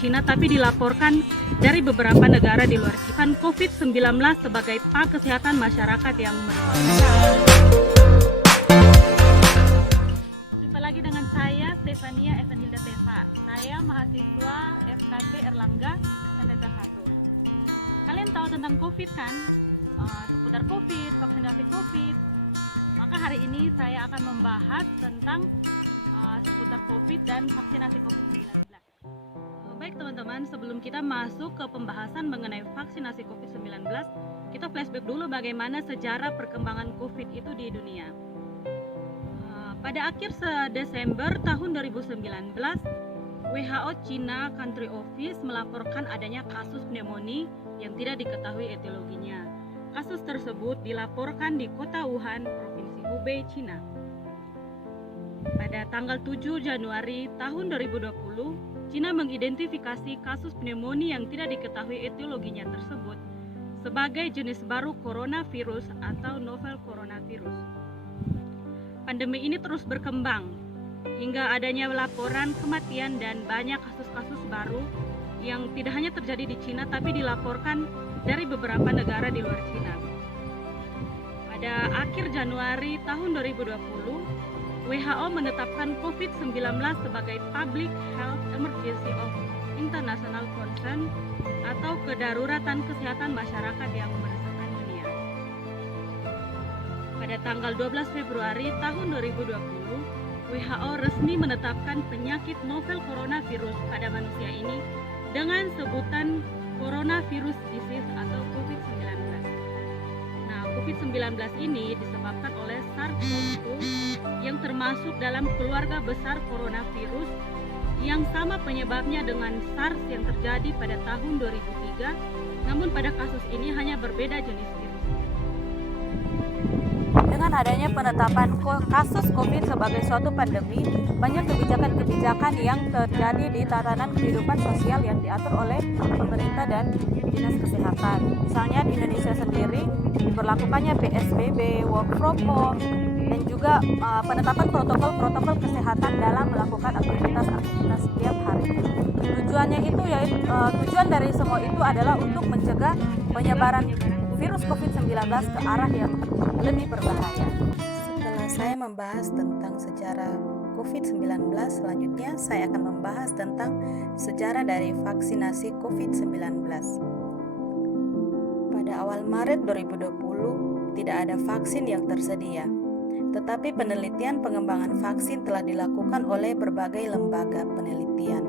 Cina, tapi dilaporkan dari beberapa negara di luar Cina. COVID-19 sebagai pak kesehatan masyarakat yang meresahkan. Jumpa lagi dengan saya, Stefania Evanilda Teva. Saya mahasiswa FKP Erlangga semester 1. Kalian tahu tentang COVID kan? Seputar COVID, vaksinasi COVID. Maka hari ini saya akan membahas tentang seputar COVID dan vaksinasi COVID-19. Baik teman-teman, sebelum kita masuk ke pembahasan mengenai vaksinasi COVID-19, kita flashback dulu bagaimana sejarah perkembangan COVID itu di dunia. Pada akhir Desember tahun 2019, WHO China Country Office melaporkan adanya kasus pneumonia yang tidak diketahui etiologinya. Kasus tersebut dilaporkan di kota Wuhan, Provinsi Hubei, China. Pada tanggal 7 Januari tahun 2020, China mengidentifikasi kasus pneumonia yang tidak diketahui etiologinya tersebut sebagai jenis baru coronavirus atau novel coronavirus. Pandemi ini terus berkembang hingga adanya laporan kematian dan banyak kasus-kasus baru yang tidak hanya terjadi di China tapi dilaporkan dari beberapa negara di luar China. Pada akhir Januari tahun 2020, WHO menetapkan COVID-19 sebagai Public Health Emergency of International Concern atau kedaruratan kesehatan masyarakat yang meresahkan dunia. Pada tanggal 12 Februari tahun 2020, WHO resmi menetapkan penyakit novel coronavirus pada manusia ini dengan sebutan coronavirus disease atau COVID-19. Nah, COVID-19 ini disebabkan oleh SARS-CoV-2 yang termasuk dalam keluarga besar coronavirus yang sama penyebabnya dengan SARS yang terjadi pada tahun 2003, namun pada kasus ini hanya berbeda jenis virus. Dengan adanya penetapan kasus COVID sebagai suatu pandemi, banyak kebijakan-kebijakan yang terjadi di tatanan kehidupan sosial yang diatur oleh pemerintah dan dinas kesehatan. Misalnya di Indonesia sendiri diberlakukannya PSBB, work from home, dan juga penetapan protokol-protokol kesehatan dalam melakukan aktivitas setiap hari. Tujuannya itu tujuan dari semua itu adalah untuk mencegah penyebaran virus COVID-19 ke arah yang lebih berbahaya. Setelah saya membahas tentang sejarah COVID-19, selanjutnya saya akan membahas tentang sejarah dari vaksinasi COVID-19. Pada awal Maret 2020, tidak ada vaksin yang tersedia. Tetapi penelitian pengembangan vaksin telah dilakukan oleh berbagai lembaga penelitian.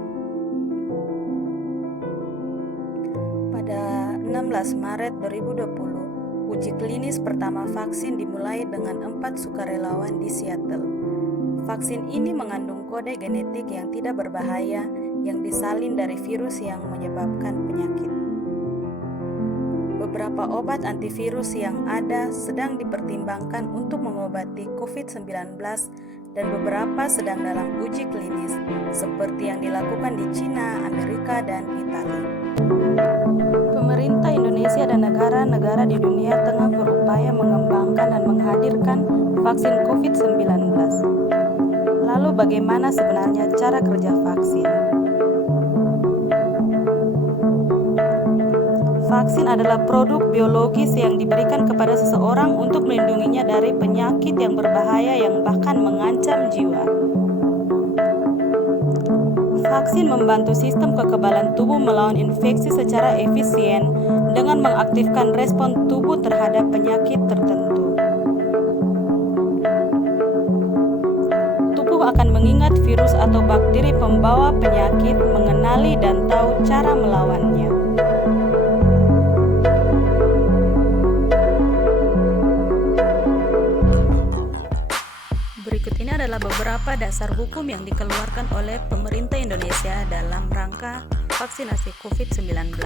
Pada 16 Maret 2020, uji klinis pertama vaksin dimulai dengan 4 sukarelawan di Seattle. Vaksin ini mengandung kode genetik yang tidak berbahaya yang disalin dari virus yang menyebabkan penyakit. Beberapa obat antivirus yang ada sedang dipertimbangkan untuk mengobati COVID-19 dan beberapa sedang dalam uji klinis seperti yang dilakukan di China, Amerika, dan Italia. Pemerintah Indonesia dan negara-negara di dunia tengah berupaya mengembangkan dan menghadirkan vaksin COVID-19. Lalu bagaimana sebenarnya cara kerja vaksin? Vaksin adalah produk biologis yang diberikan kepada seseorang untuk melindunginya dari penyakit yang berbahaya yang bahkan mengancam jiwa. Vaksin membantu sistem kekebalan tubuh melawan infeksi secara efisien dengan mengaktifkan respon tubuh terhadap penyakit tertentu. Tubuh akan mengingat virus atau bakteri pembawa penyakit, mengenali dan tahu cara melawannya. Berikut ini adalah beberapa dasar hukum yang dikeluarkan oleh pemerintah Indonesia dalam rangka vaksinasi COVID-19.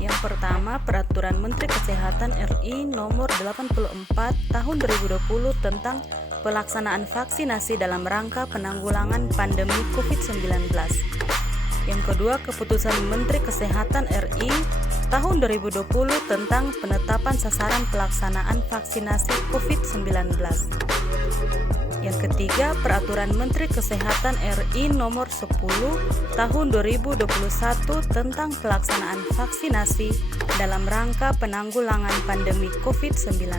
Yang pertama, Peraturan Menteri Kesehatan RI Nomor 84 Tahun 2020 tentang pelaksanaan vaksinasi dalam rangka penanggulangan pandemi COVID-19. Yang kedua, Keputusan Menteri Kesehatan RI Tahun 2020 tentang penetapan sasaran pelaksanaan vaksinasi COVID-19. Yang ketiga, Peraturan Menteri Kesehatan RI Nomor 10 Tahun 2021 tentang pelaksanaan vaksinasi dalam rangka penanggulangan pandemi COVID-19.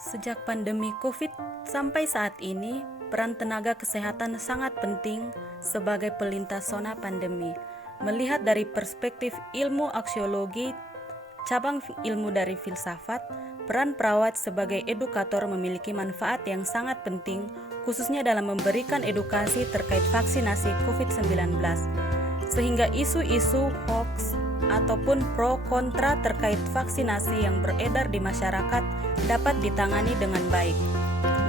Sejak pandemi COVID sampai saat ini, peran tenaga kesehatan sangat penting sebagai pelintas zona pandemi. Melihat dari perspektif ilmu aksiologi, cabang ilmu dari filsafat, peran perawat sebagai edukator memiliki manfaat yang sangat penting, khususnya dalam memberikan edukasi terkait vaksinasi COVID-19, sehingga isu-isu hoax ataupun pro kontra terkait vaksinasi yang beredar di masyarakat dapat ditangani dengan baik.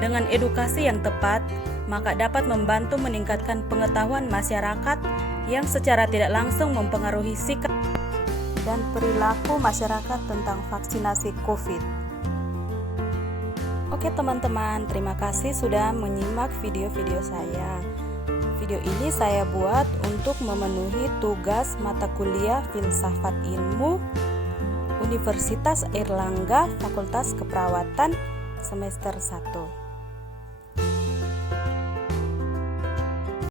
Dengan edukasi yang tepat, maka dapat membantu meningkatkan pengetahuan masyarakat yang secara tidak langsung mempengaruhi sikap dan perilaku masyarakat tentang vaksinasi COVID. Oke teman-teman, terima kasih sudah menyimak video-video saya. Video ini saya buat untuk memenuhi tugas mata kuliah Filsafat Ilmu Universitas Airlangga Fakultas Keperawatan semester 1.